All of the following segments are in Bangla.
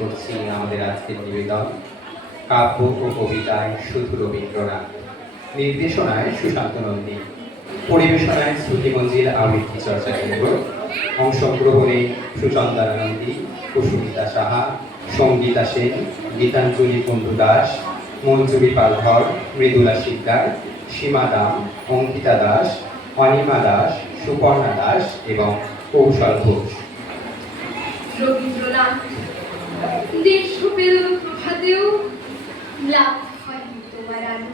করছি আমাদের আজকের নিবেদন কাব্য ও কবিতায় শুধু রবীন্দ্রনাথ, নির্দেশনায় সুশান্ত নন্দী, পরিবেশনায় শ্রুতিমঞ্জিল আবৃত্তি চর্চা কেন্দ্র, অংশগ্রহণে সুচন্দ্রা নন্দী, কুসুমিতা সাহা, সঙ্গীতা সেন, গীতাঞ্জলি কুণ্ডু দাস, মঞ্জুরি পালধর, মৃদুলা শিকদার, সীমা দাম, অঙ্কিতা দাস, অনিমা দাস, সুপর্ণা দাস এবং কৌশল ঘোষ। রবীন্দ্রনাথ দেশ পেল প্রভাতেও লাভ হয়নি তোমার আলো,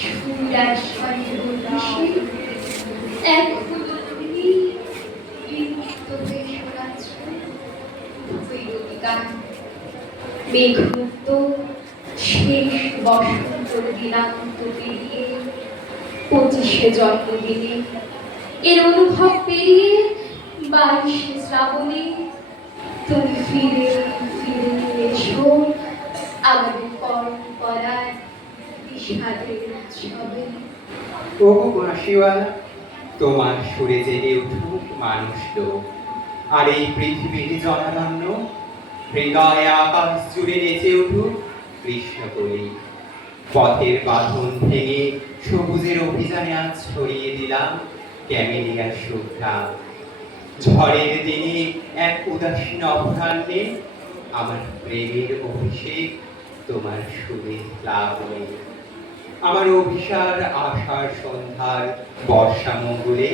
সুর আর স্বরের বন্দিশে এক হলো তুমি বিমুক্ত হয়ে শোনাচ্ছ ভৈরবী গান। মেঘমুক্ত শেষ বসন্ত দিনান্ত পেরিয়ে 25শে জন্মদিনে এর অনুভব পেরিয়ে 22শে শ্রাবণে তুমি ফিরে ফিরে এসো আমাদের পরম্পরার বিষাদের উৎসবে। ওগো বাঁশিওয়ালা, তোমার সুরে জেগে উঠুক মানুষ লোক, আর এই পৃথিবীর জনারণ্য হৃদয়ে আকাশ জুড়ে নেচে উঠুক কৃষ্ণ কলি। পথের বাঁধন ভেঙে সবুজের অভিযানে আজ ছড়িয়ে দিলাম ক্যামেলিয়ার শুভ্রা। ঝড়ের দিনে এক উদাসীন অপরাহ্নে আমার প্রেমের অভিষেক তোমার সুরে প্লাবনে। আমার অভিসার আশার সন্ধ্যার বর্ষা মঙ্গলে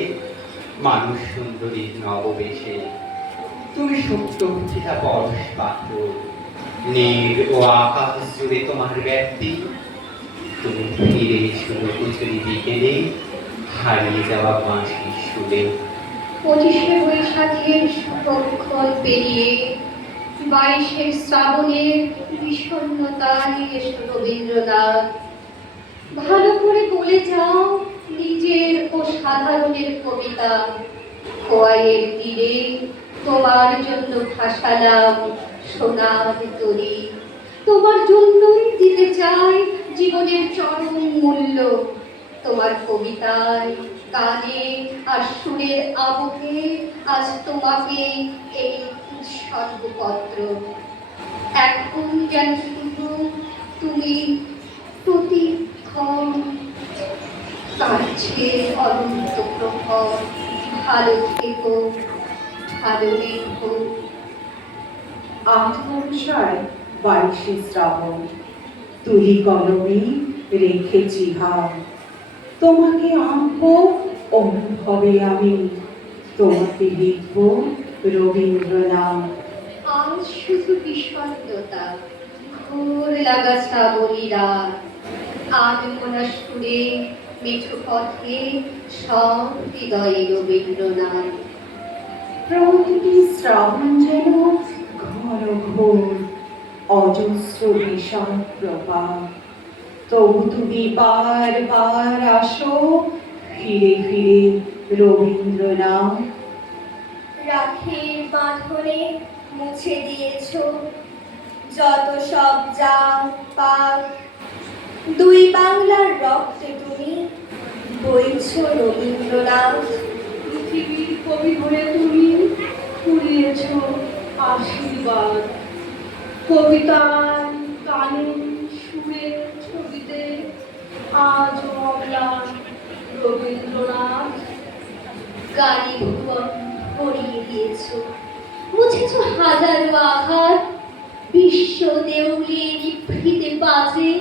মানুষ সুন্দরীর নববেশে তুমি সত্য উঠিতা পরশ পাত্র। নীল ও আকাশ জুড়ে তোমার ব্যক্তি, তুমি ফিরে এসো কুচুরি বিকেলে হারিয়ে যাওয়া বাঁশির সুরে। 25শে বৈশাখের সুখক্ষণ পেরিয়ে 22শে শ্রাবণের বিষণ্ণতায় এসো রবীন্দ্রনাথ। ভালো করে বলে যাও নিজের ও সাধারণের কবিতা। খোয়াইয়ের তীরে তোমার জন্য ভাসালাম সোনার তরী। তোমার জন্যই দিতে চাই জীবনের চরম মূল্য। তোমার কবিতায় গানে আর সুরের আবহে আজ তোমাকে এই উৎসর্গপত্র। এখন যেন শুধু তুমি প্রতিক্ষণ কাটছে অনন্ত প্রহর। ভালো থেকো, ভালো রেখো। 22শে শ্রাবণ, তুলি কলমে রেখেছি হাত। তোমাকে আঁকবো অনুভবে আমি, তোমাকে লিখব রবীন্দ্রনাথ। আজ শুধু বিষণ্ণতা, ঘোর লাগা শ্রাবণী রাত। আনমনা সুরে মেঠো পথে সব হৃদয়ে রবীন্দ্রনাথ। প্রতিটি শ্রাবণ যেন ঘন ঘোর অজস্র বিষাদ প্রপাত। তবু তুমি বার বার আসো ফিরে ফিরে রবীন্দ্রনাথ। রাখের বাঁধনে মুছে দিয়েছ যত সব জাগ পাক। দুই বাংলার রক্তে তুমি বইছ রবীন্দ্রনাথ। পৃথিবীর কবি হয়ে তুমি ফুরিয়েছ আশীর্বাদ। কবিতায় গানে সুরে ছবিতে আজ অম্লান রবীন্দ্রনাথ। গানে ভুবন ভরিয়ে দিয়েছ, মুছেছ হাজারো আঘাত। বিশ্ব দেউলে নিভৃতে বাজে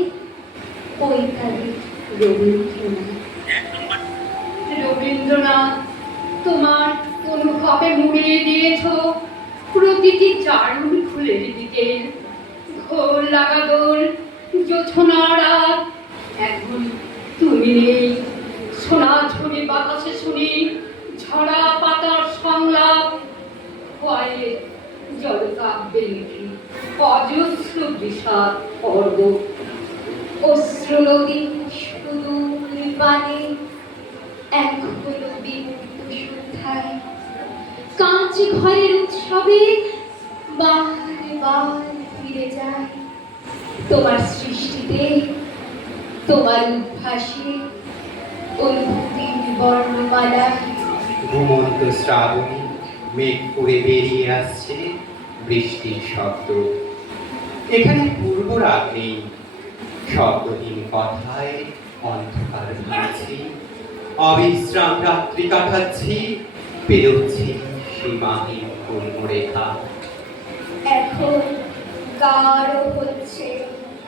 বৈকালিক রবীন্দ্রনাথ। রবীন্দ্রনাথ, তোমার অনুভবে মুড়িয়ে দিয়েছ প্রতিটি চারণ ফুলের দিকে। ঘোর লাগা দোল জোছনা রাত, এখন তুমি নেই। সোনা ঝুড়ি বাতাসে শুনি ঝরা পাতার সংলাপ। ভয়ে জলকাব্যে লিখি অজস্র বিষাদ পর্ব। অশ্রু নদী সুদূর বাণী এক হলো বিমুক্ত সন্ধ্যায়। কাঞ্চি ঘরের উৎসবে বারে বার ফিরে যায় তোমার সৃষ্টিতে, তোমার উদ্ভাসে অনুভূতির বর্ণমালা। ঘুমন্ত শ্রাবণী মেঘ করে বেরিয়ে আসছে বৃষ্টির শব্দ। এখানে পূর্ব রাত নেই, শব্দহীন কথায় অন্ধকার ভাঙছি, অবিশ্রাম রাত্রি কাটাচ্ছি, পেরোচ্ছি সীমাহীন কর্মরেখা। এখন গাঢ় হচ্ছে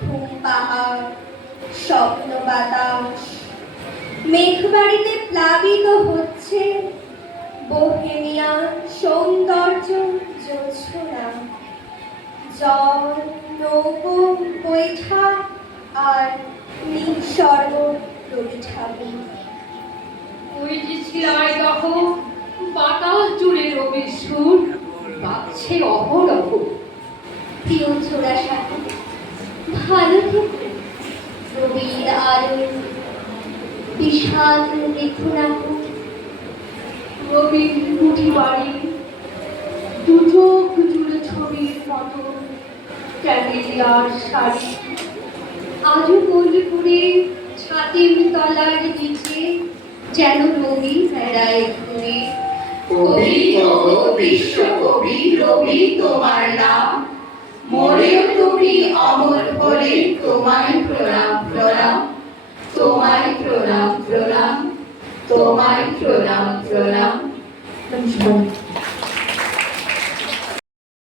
ঘুম পাহাড়, স্বপ্ন বাতাস, মেঘবাড়িতে প্লাবিত হচ্ছে বোহেমিয়ান সৌন্দর্য জোছনা। জল, নৌকো, বৈঠা আর নিঃসর্গ রবিঠাবি। ওই যে ছিলায় দহ বাতাস জুড়ে রবির সুর বাজছে অহরহ। প্রিয় চোরা সাথী, ভালো থেকো। রবির আলো বিশাল দেখুন এখন। রবির মুঠি বাড়ি দুচোখ জুড়ে ছবির মতো ক্যামেলিয়ার শাড়ি। আজও কোলপুরে ছাতির তলার নিচে যেন রবি বেড়ায় ঘুরে। কবি তব বিশ্বকবি রবি তোমার নাম, মরেও তুমি অমর হলে তোমায় প্রণাম প্রণাম, তোমায় প্রণাম প্রণাম, তোমায় প্রণাম প্রণাম।